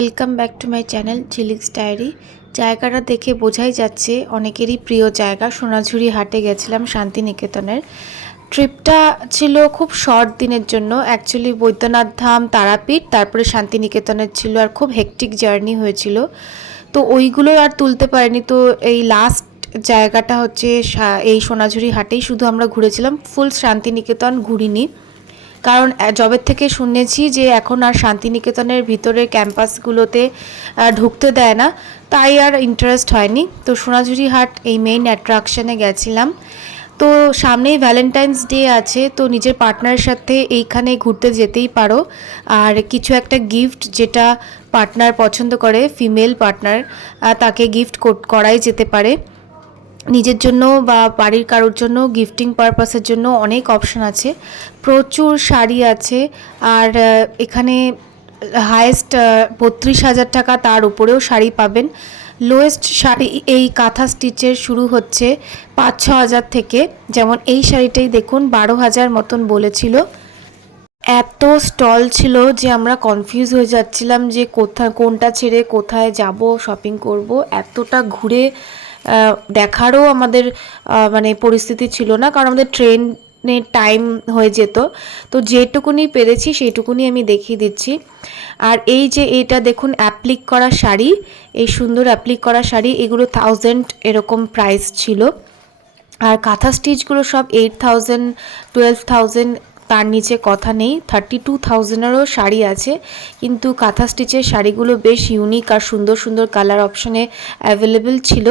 Welcome back to my channel Jhiliks diary. জায়গাটা দেখে বোঝাই যাচ্ছে অনেকেরই প্রিয় জায়গা। সোনাঝুরি হাটে গেছিলাম শান্তিনিকেতনের। ট্রিপটা ছিল খুব শর্ট দিনের জন্য। অ্যাকচুয়ালি বৈদ্যনাথ ধাম, তারাপীঠ, তারপরে শান্তিনিকেতনের ছিল আর খুব হেকটিক জার্নি হয়েছিল। তো ওইগুলো আর তুলতে পারিনি। তো এই লাস্ট জায়গাটা হচ্ছে এই সোনাঝুরি হাটেই শুধু আমরা ঘুরেছিলাম। ফুল শান্তিনিকেতন, ঘুরিনি। কারণ জবের থেকে শুনেছি যে এখন আর শান্তিনিকেতনের ভিতরের ক্যাম্পাসগুলোতে ঢুকতে দেয় না। তাই আর ইন্টারেস্ট হয়নি। তো সোনাঝুরি হাট এই মেইন অ্যাট্রাকশনে গেছিলাম। তো সামনেই ভ্যালেন্টাইন্স ডে আছে, তো নিজের পার্টনারের সাথে এইখানে ঘুরতে যেতেই পারো। আর কিছু একটা গিফট যেটা পার্টনার পছন্দ করে ফিমেল পার্টনার তাকে গিফট করাই যেতে পারে। নিজের জন্য বা বাড়ির কারোর জন্য গিফটিং পারপাসের জন্য অনেক অপশন আছে। প্রচুর শাড়ি আছে আর এখানে হায়েস্ট বত্রিশ হাজার টাকা তার উপরেও শাড়ি পাবেন। লোয়েস্ট শাড়ি এই কাঁথা স্টিচের শুরু হচ্ছে পাঁচ ছ হাজার থেকে। যেমন এই শাড়িটাই দেখুন, বারো হাজার মতন বলেছিল। এত স্টল ছিল যে আমরা কনফিউজ হয়ে যাচ্ছিলাম যে কোথায় কোনটা ছেড়ে কোথায় যাব শপিং করব। এতটা ঘুরে দেখারও আমাদের মানে পরিস্থিতি ছিল না, কারণ আমাদের ট্রেনের টাইম হয়ে যেত। তো যেটুকুনি পেরেছি সেইটুকুনি আমি দেখিয়ে দিচ্ছি। আর এই যে এটা দেখুন অ্যাপ্লিক করা শাড়ি, এই সুন্দর অ্যাপ্লিক করা শাড়ি, এগুলো থাউজেন্ড এরকম প্রাইস ছিল। আর কাঁথা স্টিচগুলো সব এইট থাউজেন্ড টুয়েলভ থাউজেন্ড তার নিচে কথা নেই। থার্টি টু থাউজেন্ডেরও শাড়ি আছে, কিন্তু কাঁথা স্টিচের শাড়িগুলো বেশ ইউনিক আর সুন্দর সুন্দর কালার অপশনে অ্যাভেলেবেল ছিল।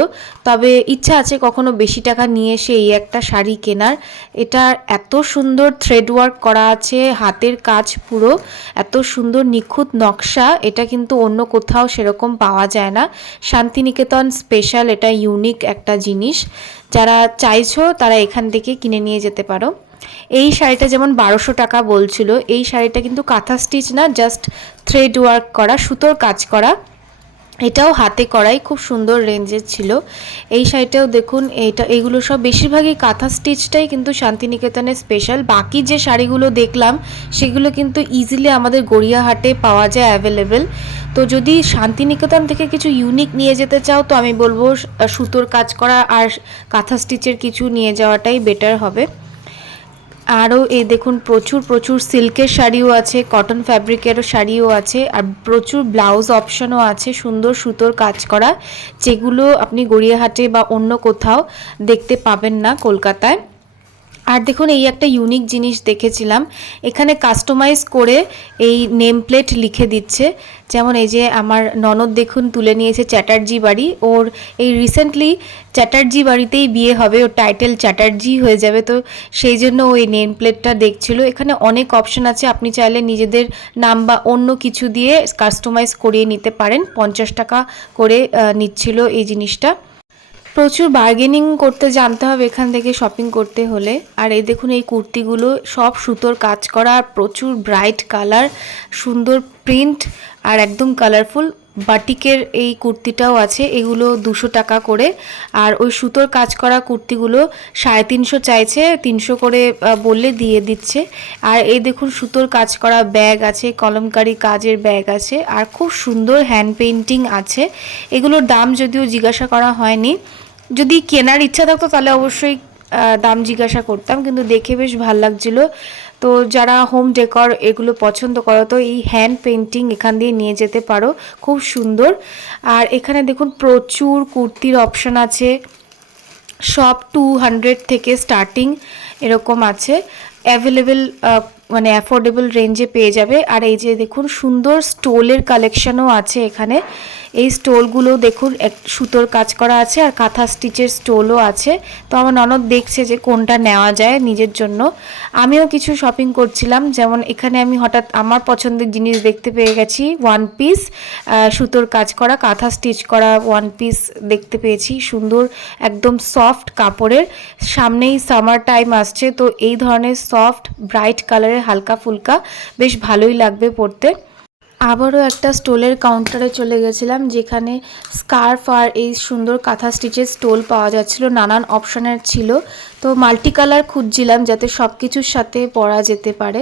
তবে ইচ্ছা আছে কখনো বেশি টাকা নিয়ে এসে এই একটা শাড়ি কেনার। এটা এত সুন্দর থ্রেড ওয়ার্ক করা আছে, হাতের কাজ পুরো, এত সুন্দর নিখুঁত নকশা, এটা কিন্তু অন্য কোথাও সেরকম পাওয়া যায় না। শান্তিনিকেতন স্পেশাল এটা ইউনিক একটা জিনিস। যারা চাইছো তারা এখান থেকে কিনে নিয়ে যেতে পারো। এই শাড়িটা যেমন বারোশো টাকা বলছিল, এই শাড়িটা কিন্তু কাঁথা স্টিচ না জাস্ট থ্রেড ওয়ার্ক করা, সুতোর কাজ করা। এটাও হাতে করাই খুব সুন্দর রেঞ্জের ছিল। এই শাড়িটাও দেখুন এইটা এগুলো সব বেশিরভাগই কাঁথা স্টিচটাই কিন্তু শান্তিনিকেতনের স্পেশাল বাকি যে শাড়িগুলো দেখলাম, সেগুলো কিন্তু ইজিলি আমাদের গড়িয়াহাটে পাওয়া যায় অ্যাভেলেবেল তো যদি শান্তিনিকেতন থেকে কিছু ইউনিক নিয়ে যেতে চাও, তো আমি বলব সুতোর কাজ করা আর কাঁথা স্টিচের কিছু নিয়ে যাওয়াটাই বেটার হবে। আরও এই দেখুন, প্রচুর প্রচুর সিল্কের শাড়িও আছে কটন ফ্যাব্রিকেরও শাড়িও আছে, আর প্রচুর ব্লাউজ অপশনও আছে, সুন্দর সুতোর কাজ করা, যেগুলো আপনি গড়িয়াহাটে বা অন্য কোথাও দেখতে পাবেন না কলকাতায়। আর দেখুন, এই একটা ইউনিক জিনিস দেখেছিলাম। এখানে কাস্টমাইজ করে এই নেম প্লেট লিখে দিচ্ছে। যেমন এই যে আমার ননদ দেখুন, তুলে নিয়েছে চ্যাটার্জি বাড়ি। ওর এই রিসেন্টলি চ্যাটার্জি বাড়িতেই বিয়ে হবে, ওর টাইটেল চ্যাটার্জি হয়ে যাবে। তো সেই জন্য ওই নেম প্লেটটা দেখছিল। এখানে অনেক অপশন আছে, আপনি চাইলে নিজেদের নাম বা অন্য কিছু দিয়ে কাস্টমাইজ করিয়ে নিতে পারেন। পঞ্চাশ টাকা করে নিচ্ছিল এই জিনিসটা। প্রচুর বার্গেনিং করতে জানতে হবে এখান থেকে শপিং করতে হলে। আর এই দেখুন, এই কুর্তিগুলো সব সুতোর কাজ করা, আর প্রচুর ব্রাইট কালার সুন্দর প্রিন্ট আর একদম কালারফুল বাটিকের এই কুর্তিটাও আছে, এগুলো দুশো টাকা করে। আর ওই সুতোর কাজ করা কুর্তিগুলো সাড়ে তিনশো চাইছে, তিনশো করে বললে দিয়ে দিচ্ছে। আর এই দেখুন সুতোর কাজ করা ব্যাগ আছে, কলমকারি কাজের ব্যাগ আছে, আর খুব সুন্দর হ্যান্ড পেইন্টিং আছে। এগুলোর দাম যদিও জিজ্ঞাসা করা হয়নি। যদি কেনার ইচ্ছা থাকতো তাহলে অবশ্যই দাম জিজ্ঞাসা করতাম, কিন্তু দেখে বেশ ভালো লাগছিল। তো যারা হোম ডেকর এগুলো পছন্দ করো, তো এই হ্যান্ড পেন্টিং এখান দিয়ে নিয়ে যেতে পারো, খুব সুন্দর। আর এখানে দেখুন প্রচুর কুর্তির অপশান আছে। সব টু হান্ড্রেড থেকে স্টার্টিং এরকম আছে। অ্যাভেলেবেল মানে অ্যাফোর্ডেবল রেঞ্জে পেয়ে যাবে। আর এই যে দেখুন সুন্দর স্টোলের কালেকশনও আছে এখানে। এই স্টোলগুলো দেখুন, এক সুতোর কাজ করা আছে আর কাঁথা স্টিচের স্টোলও আছে। তো আমার ননদ দেখছে যে কোনটা নেওয়া যায় নিজের জন্য। আমিও কিছু শপিং করছিলাম, যেমন এখানে আমি হঠাৎ আমার পছন্দের জিনিস দেখতে পেয়ে গেছি ওয়ান পিস সুতোর কাজ করা, কাঁথা স্টিচ করা ওয়ান পিস দেখতে পেয়েছি, সুন্দর, একদম সফট কাপড়ের। সামনেই সামার টাইম আসছে, তো এই ধরনের সফট ব্রাইট কালারের হালকা ফুলকা বেশ ভালোই লাগবে পরতে। আবারও একটা স্টোলের কাউন্টারে চলে গেছিলাম, যেখানে স্কার্ফ আর এই সুন্দর কাঁথা স্টিচের স্টোল পাওয়া যাচ্ছিল, নানান অপশনের ছিল। তো মাল্টি কালার খুঁজছিলাম যাতে সব কিছুর সাথে পরা যেতে পারে।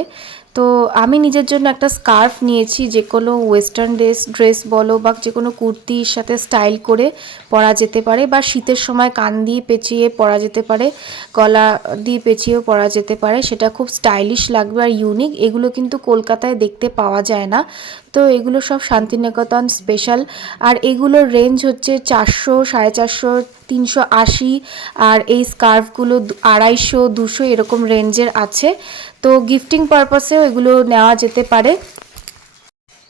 তো আমি নিজের জন্য একটা স্কার্ফ নিয়েছি, যে কোনো ওয়েস্টার্ন ড্রেস ড্রেস বলো বা যে কোনো কুর্তির সাথে স্টাইল করে পরা যেতে পারে বা শীতের সময় কান দিয়ে পেঁচিয়ে পরা যেতে পারে, গলা দিয়ে পেঁচিয়েও পরা যেতে পারে, সেটা খুব স্টাইলিশ লাগবে আর ইউনিক এগুলো কিন্তু কলকাতায় দেখতে পাওয়া যায় না। তো এগুলো সব শান্তিনিকেতন স্পেশাল আর এগুলোর রেঞ্জ হচ্ছে চারশো, সাড়ে চারশো, তিনশো আশি, আর এই স্কার্ফগুলো আড়াইশো, দুশো এরকম রেঞ্জের আছে। তো গিফটিং পারপাসেও এগুলো নেওয়া যেতে পারে।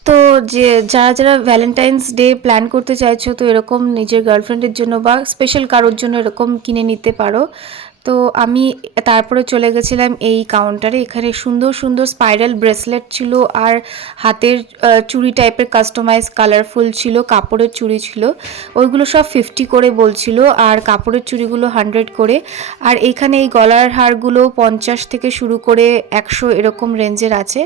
তো যে, যারা যারা ভ্যালেন্টাইন্স ডে প্ল্যান করতে চাইছো, তো এরকম নিজের গার্লফ্রেন্ডের জন্য বা স্পেশাল কারোর জন্য এরকম কিনে নিতে পারো। তো আমি তারপরে চলে গেছিলাম এই কাউন্টারে এখানে সুন্দর সুন্দর স্পাইরাল ব্রেসলেট ছিল আর হাতের চুড়ি টাইপের কাস্টমাইজ কালারফুল ছিল, কাপড়ের চুড়ি ছিল। ওইগুলো সব ফিফটি করে বলছিল আর কাপড়ের চুড়িগুলো হান্ড্রেড করে। আর এখানে এই গলার হারগুলো পঞ্চাশ থেকে শুরু করে একশো এরকম রেঞ্জের আছে।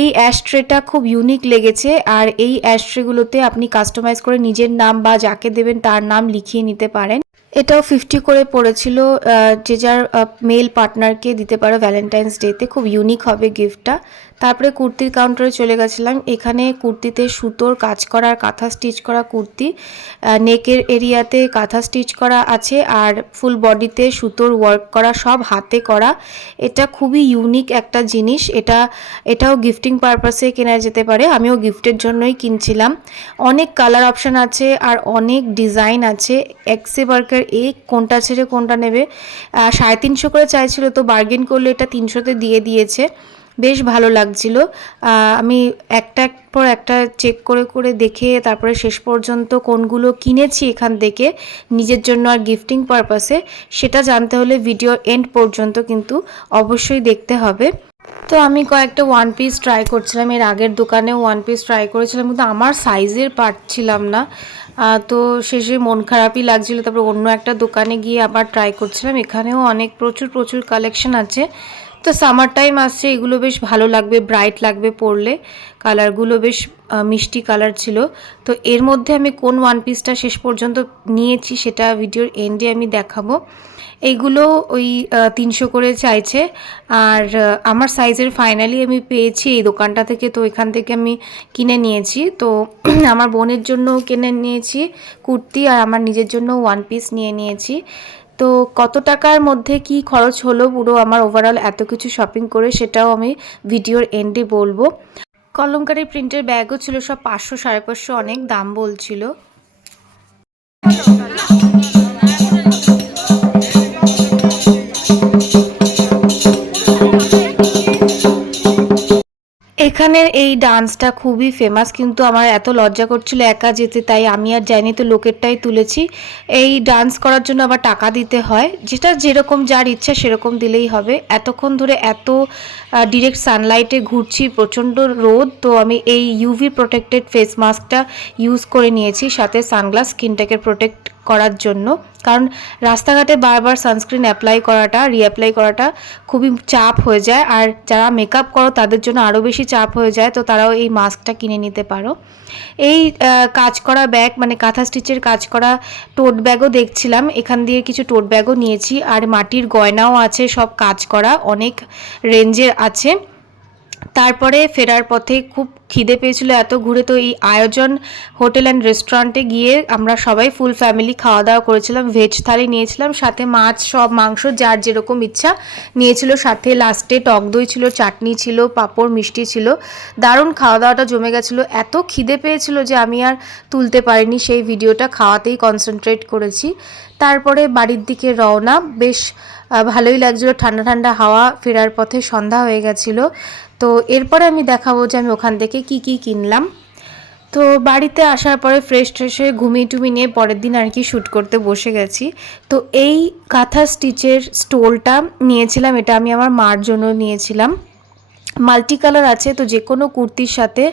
এই অ্যাস্ট্রেটা খুব ইউনিক লেগেছে আর এই অ্যাস্ট্রেগুলোতে আপনি কাস্টমাইজ করে নিজের নাম বা যাকে দেবেন তার নাম লিখিয়ে নিতে পারেন। এটাও ফিফটি করে পড়েছিল যে যার মেল পার্টনারকে দিতে পারো ভ্যালেন্টাইন্স ডেতে খুব ইউনিক হবে গিফটটা তারপরে কুর্তির কাউন্টারে চলে গেছিলাম। এখানে কুর্তিতে সুতোর কাজ করা, কাঁথা স্টিচ করা কুর্তি নেকের এরিয়াতে কাঁথা স্টিচ করা আছে আর ফুল বডিতে সুতোর ওয়ার্ক করা, সব হাতে করা। এটা খুবই ইউনিক একটা জিনিস। এটা, এটাও গিফটিং পারপাসে কেনা যেতে পারে। আমিও গিফটের জন্যই কিনছিলাম। অনেক কালার অপশান আছে আর অনেক ডিজাইন আছে। এক্সে বার্কার এ কোনটা ছেড়ে কোনটা নেবে। সাড়ে তিনশো করে চাইছিল তো বার্গেন করলে। এটা তিনশোতে দিয়ে দিয়েছে। বেশ ভালো লাগছিল। আমি একটা এক পর একটা চেক করে করে দেখে তারপরে শেষ পর্যন্ত কোনগুলো কিনেছি এখান থেকে, নিজের জন্য আর গিফটিং পারপাসে সেটা জানতে হলে ভিডিও এন্ড পর্যন্ত কিন্তু অবশ্যই দেখতে হবে। তো আমি কয়েকটা ওয়ান পিস ট্রাই করছিলাম, এর আগের দোকানে ওয়ান পিস ট্রাই করেছিলাম, কিন্তু আমার সাইজের পারছিলাম না। তো শেষে মন খারাপই লাগছিল, তারপর অন্য একটা দোকানে গিয়ে আবার ট্রাই করছিলাম, এখানেও অনেক প্রচুর প্রচুর কালেকশন আছে। তো সামার টাইম আসছে, এগুলো বেশ ভালো লাগবে ব্রাইট লাগবে পরলে। কালারগুলো বেশ মিষ্টি কালার ছিল। তো এর মধ্যে আমি কোন ওয়ান পিসটা শেষ পর্যন্ত নিয়েছি সেটা ভিডিওর এন্ডে আমি দেখাবো। এইগুলো ওই তিনশো করে চাইছে। আর আমার সাইজের ফাইনালি আমি পেয়েছি এই দোকানটা থেকে, তো এখান থেকে আমি কিনে নিয়েছি। তো আমার বোনের জন্য কিনে নিয়েছি কুর্তি আর আমার নিজের জন্য ওয়ান পিস নিয়ে নিয়েছি। তো কত টাকার মধ্যে কি খরচ হলো পুরো আমার ওভারঅল এত কিছু শপিং করে সেটাও আমি ভিডিওর এন্ডে বলব। কলমকারি প্রিন্টের ব্যাগও ছিল সব পাঁচশো, সাড়ে পাঁচশো অনেক দাম বলছিল। এখানের এই ডান্সটা খুবই ফেমাস কিন্তু আমার এত লজ্জা করছিল একা যেতে, তাই আমি আর যাইনি, তো লোকেরটাই তুলেছি। এই ডান্স করার জন্য আবার টাকা দিতে হয়, যেটা যেরকম যার ইচ্ছা সেরকম দিলেই হবে। এতক্ষণ ধরে এত ডিরেক্ট সানলাইটে ঘুরছি, প্রচণ্ড রোদ, তো আমি এই ইউভি প্রোটেক্টেড ফেস মাস্কটা ইউজ করে নিয়েছি, সাথে সানগ্লাস স্কিনটাকে প্রোটেক্ট করার জন্য। কারণ রাস্তাঘাটে বারবার সানস্ক্রিন অ্যাপ্লাই করাটা রিঅ্যাপ্লাই করাটা খুবই চাপ হয়ে যায়। আর যারা মেকআপ করো, তাদের জন্য আরও বেশি চাপ হয়ে যায়। তো তারাও এই মাস্কটা কিনে নিতে পারো। এই কাজ করা ব্যাগ মানে কাঁথা স্টিচের কাজ করা টোট ব্যাগও দেখছিলাম। এখান দিয়ে কিছু টোট ব্যাগও নিয়েছি। আর মাটির গয়নাও আছে, সব কাজ করা, অনেক রেঞ্জের আছে। তারপরে ফেরার পথে খুব খিদে পেয়েছিল এত ঘুরে তো এই আয়োজন, হোটেল অ্যান্ড রেস্টুরেন্টে গিয়ে আমরা সবাই ফুল ফ্যামিলি খাওয়া দাওয়া করেছিলাম ভেজ থালি নিয়েছিলাম, সাথে মাছ, সব মাংস, যার যেরকম ইচ্ছা নিয়েছিল, সাথে লাস্টে টক দই ছিল, চাটনি ছিল, পাঁপড় মিষ্টি ছিল। দারুণ খাওয়া দাওয়াটা জমে গেছিল। এত খিদে পেয়েছিল যে আমি আর তুলতে পারিনি, সেই ভিডিওটা খাওয়াতেই কনসেন্ট্রেট করেছি। তারপরে বাড়ির দিকে রওনা, বেশ ভালোই লাগছিল। ঠান্ডা ঠান্ডা হাওয়া ফেরার পথে সন্ধ্যা হয়ে গেছিল। তো এরপরে আমি দেখাবো যে আমি ওখান থেকে কি কি কিনলাম। তো বাড়িতে আসার পরে ফ্রেশ ট্রেশ হয়ে ঘুমিয়ে টুমি নিয়ে পরের দিন আর কি শ্যুট করতে বসে গেছি। তো এই কাঁথা স্টিচের স্টোলটা নিয়েছিলাম, এটা আমি আমার মার জন্য নিয়েছিলাম। মাল্টি কালার আছে, তো যে কোনো কুর্তির সাথে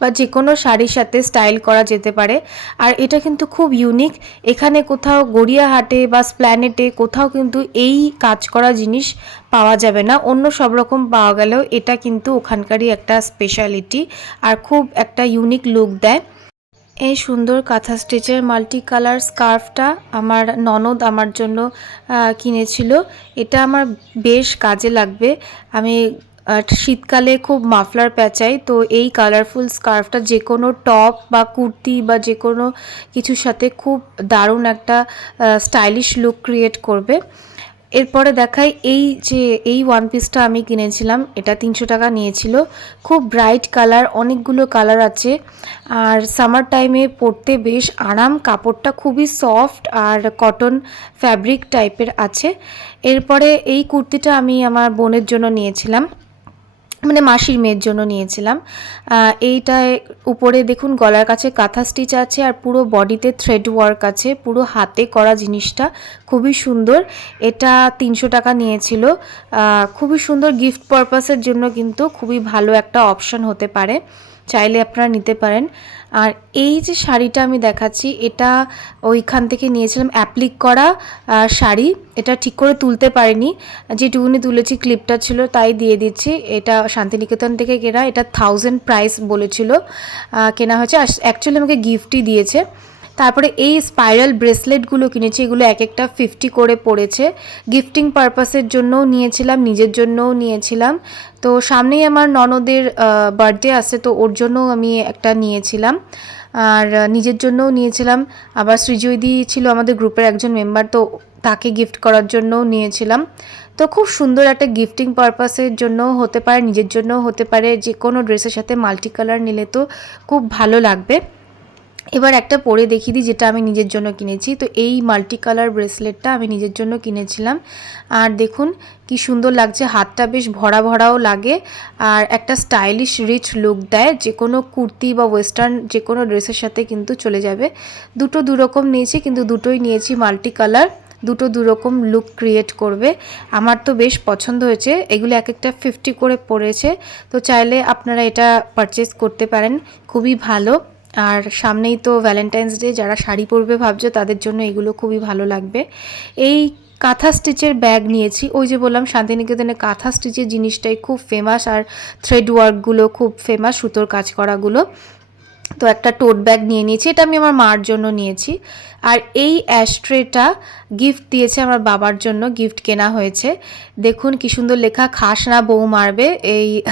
বা যে কোনো শাড়ির সাথে স্টাইল করা যেতে পারে। আর এটা কিন্তু খুব ইউনিক এখানে কোথাও গড়িয়াহাটে বা স্প্ল্যানেটে কোথাও কিন্তু এই কাজ করা জিনিস পাওয়া যাবে না। অন্য সব রকম পাওয়া গেলেও এটা কিন্তু ওখানকারই একটা স্পেশালিটি আর খুব একটা ইউনিক লুক দেয়। এই সুন্দর কাঁথা স্টিচের মাল্টি কালার স্কার্ফটা আমার ননদ আমার জন্য কিনেছিল। এটা আমার বেশ কাজে লাগবে। আমি শীতকালে খুব মাফলার পেঁচাই, তো এই কালারফুল স্কার্ফটা যে কোনো টপ বা কুর্তি বা যে কোনো কিছুর সাথে খুব দারুণ একটা স্টাইলিশ লুক ক্রিয়েট করবে। এরপরে দেখাই এই যে এই ওয়ান পিসটা আমি কিনেছিলাম, এটা তিনশো টাকা নিয়েছিল। খুব ব্রাইট কালার অনেকগুলো কালার আছে। আর সামার টাইমে পরতে বেশ আরাম, কাপড়টা খুবই সফট আর কটন ফ্যাব্রিক টাইপের আছে। এরপরে এই কুর্তিটা আমি আমার বোনের জন্য নিয়েছিলাম। মানে মাসির মেয়ের জন্য নিয়েছিলাম। এইটায় উপরে দেখুন গলার কাছে কাঁথা স্টিচ আছে আর পুরো বডিতে থ্রেড ওয়ার্ক আছে, পুরো হাতে করা জিনিসটা খুবই সুন্দর। এটা তিনশো টাকা নিয়েছিল। খুবই সুন্দর গিফট পারপাসের জন্য কিন্তু খুবই ভালো একটা অপশন হতে পারে। চাইলে আপনারা নিতে পারেন। আর এই যে শাড়িটা আমি দেখাচ্ছি, এটা ওইখান থেকে নিয়েছিলাম অ্যাপ্লিক করা শাড়ি। এটা ঠিক করে তুলতে পারিনি। যেটুকুনি তুলেছি ক্লিপটা ছিল তাই দিয়ে দিচ্ছি। এটা শান্তিনিকেতন থেকে কেনা, এটা থাউজেন্ড প্রাইস বলেছিল। কেনা হয়েছে। অ্যাকচুয়ালি আমাকে গিফটই দিয়েছে। তারপরে এই স্পাইরাল ব্রেসলেটগুলো কিনেছি, এগুলো এক একটা ফিফটি করে পড়েছে। গিফটিং পারপাসের জন্যও নিয়েছিলাম, নিজের জন্যও নিয়েছিলাম। তো সামনেই আমার ননদের বার্থডে আসছে তো ওর জন্যও আমি একটা নিয়েছিলাম। আর নিজের জন্যও নিয়েছিলাম। আবার সৃজয়দি ছিল আমাদের গ্রুপের একজন মেম্বার তো তাকে গিফট করার জন্যও নিয়েছিলাম। তো খুব সুন্দর একটা গিফটিং পারপাসের জন্যও হতে পারে, নিজের জন্যও হতে পারে, যে কোনো ড্রেসের সাথে মাল্টি কালার নিলে তো খুব ভালো লাগবে। এবার একটা পরে দেখিয়ে দিই, যেটা আমি নিজের জন্য কিনেছি। তো এই মাল্টি কালার ব্রেসলেটটা আমি নিজের জন্য কিনেছিলাম। আর দেখুন, কি সুন্দর লাগছে। হাতটা বেশ ভরা ভরাও লাগে। আর একটা স্টাইলিশ রিচ লুক দেয়। যে কোনো কুর্তি বা ওয়েস্টার্ন যে কোনো ড্রেসের সাথে কিন্তু চলে যাবে। দুটো দুরকম নিয়েছি, কিন্তু দুটোই নিয়েছি মাল্টি কালার দুটো দুরকম লুক ক্রিয়েট করবে। আমার তো বেশ পছন্দ হয়েছে। এগুলো এক একটা ফিফটি করে পড়েছে। তো চাইলে আপনারা এটা পারচেস করতে পারেন। খুবই ভালো। আর সামনেই তো ভ্যালেন্টাইন্স ডে যারা শাড়ি পরবে ভাবছ, তাদের জন্য এগুলো খুবই ভালো লাগবে। এই কাঁথা স্টিচের ব্যাগ নিয়েছি। ওই যে বললাম, শান্তিনিকেতনে কাঁথা স্টিচের জিনিসটাই খুব ফেমাস আর থ্রেড ওয়ার্কগুলো খুব ফেমাস সুতোর কাজ করাগুলো। তো একটা টোট ব্যাগ নিয়ে নিয়েছি। এটা আমি আমার মার জন্য নিয়েছি। আর এই অ্যাস্ট্রেটা গিফট দিয়েছে আমার বাবার জন্য গিফট কেনা হয়েছে। দেখুন কি সুন্দর লেখা, খাস না বউ মারবে। এই,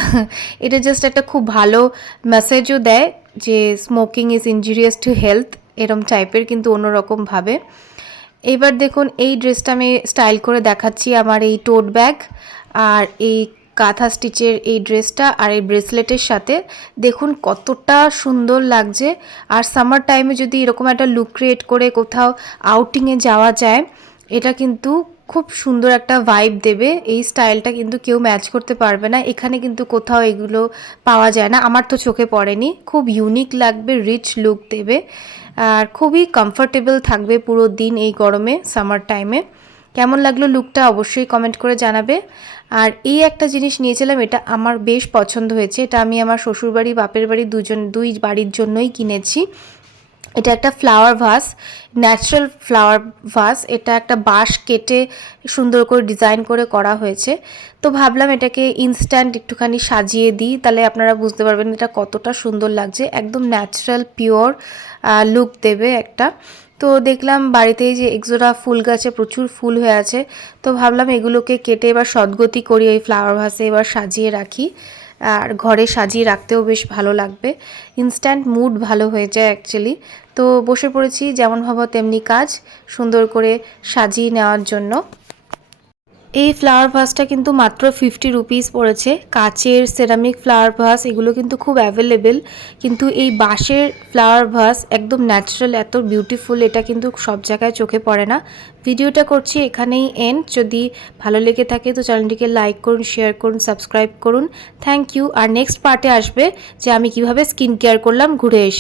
এটা জাস্ট একটা খুব ভালো মেসেজও দেয়। যে smoking is injurious to health এরম টাইপের কিন্তু অন্যরকমভাবে এবার দেখুন, এই ড্রেসটা আমি স্টাইল করে দেখাচ্ছি আমার এই টোট ব্যাগ আর এই কাঁথা স্টিচের এই ড্রেসটা আর এই ব্রেসলেটের সাথে। দেখুন, কতটা সুন্দর লাগছে। আর সামার টাইমে যদি এরকম একটা লুক ক্রিয়েট করে কোথাও আউটিংয়ে যাওয়া যায়, এটা কিন্তু খুব সুন্দর একটা ভাইব দেবে। এই স্টাইলটা কিন্তু কেউ ম্যাচ করতে পারবে না। এখানে কিন্তু কোথাও এগুলো পাওয়া যায় না। আমার তো চোখে পড়েনি। খুব ইউনিক লাগবে রিচ লুক দেবে। আর খুবই কমফোর্টেবল থাকবে পুরো দিন এই গরমে সামার টাইমে কেমন লাগল লুকটা অবশ্যই কমেন্ট করে জানাবে। আর এই একটা জিনিস নিয়েছিলাম, এটা আমার বেশ পছন্দ হয়েছে। এটা আমি আমার শ্বশুরবাড়ি, বাপের বাড়ি দুজন, দুই বাড়ির জন্যই কিনেছি। এটা একটা flower vase natural flower vase এটা একটা বাঁশ কেটে সুন্দর করে ডিজাইন করে করা হয়েছে। তো ভাবলাম এটাকে ইনস্ট্যান্ট একটুখানি সাজিয়ে দিই, তাহলে আপনারা বুঝতে পারবেন এটা কতটা সুন্দর লাগছে। একদম ন্যাচারাল পিওর লুক দেবে একটা। তো দেখলাম বাড়িতেই যে একজোড়া ফুল গাছে প্রচুর ফুল হয়ে আছে। তো ভাবলাম এগুলোকে কেটে এবার সদ্গতি করি ওই ফ্লাওয়ার ভাসে এবার সাজিয়ে রাখি। আর ঘরে সাজিয়ে রাখতেও বেশ ভালো লাগবে। ইনস্ট্যান্ট মুড ভালো হয়ে যায় অ্যাকচুয়ালি তো বসে পড়েছি, যেমন ভাবো তেমনি কাজ, সুন্দর করে সাজিয়ে নেওয়ার জন্য। এই ফ্লাওয়ার ভাসটা কিন্তু মাত্র ফিফটি রুপিস পড়েছে। কাচের সেরামিক ফ্লাওয়ার ভাস এগুলো কিন্তু খুব অ্যাভেলেবেল কিন্তু এই বাঁশের ফ্লাওয়ার ভাস একদম ন্যাচারাল এত বিউটিফুল এটা কিন্তু সব জায়গায় চোখে পড়ে না। ভিডিওটা করছি এখানেই এন্ড যদি ভালো লেগে থাকে তো চ্যানেলটিকে লাইক করুন শেয়ার করুন সাবস্ক্রাইব করুন। থ্যাংক ইউ আর নেক্সট পার্টে আসবে যে আমি কীভাবে স্কিন কেয়ার করলাম, ঘুরে এসে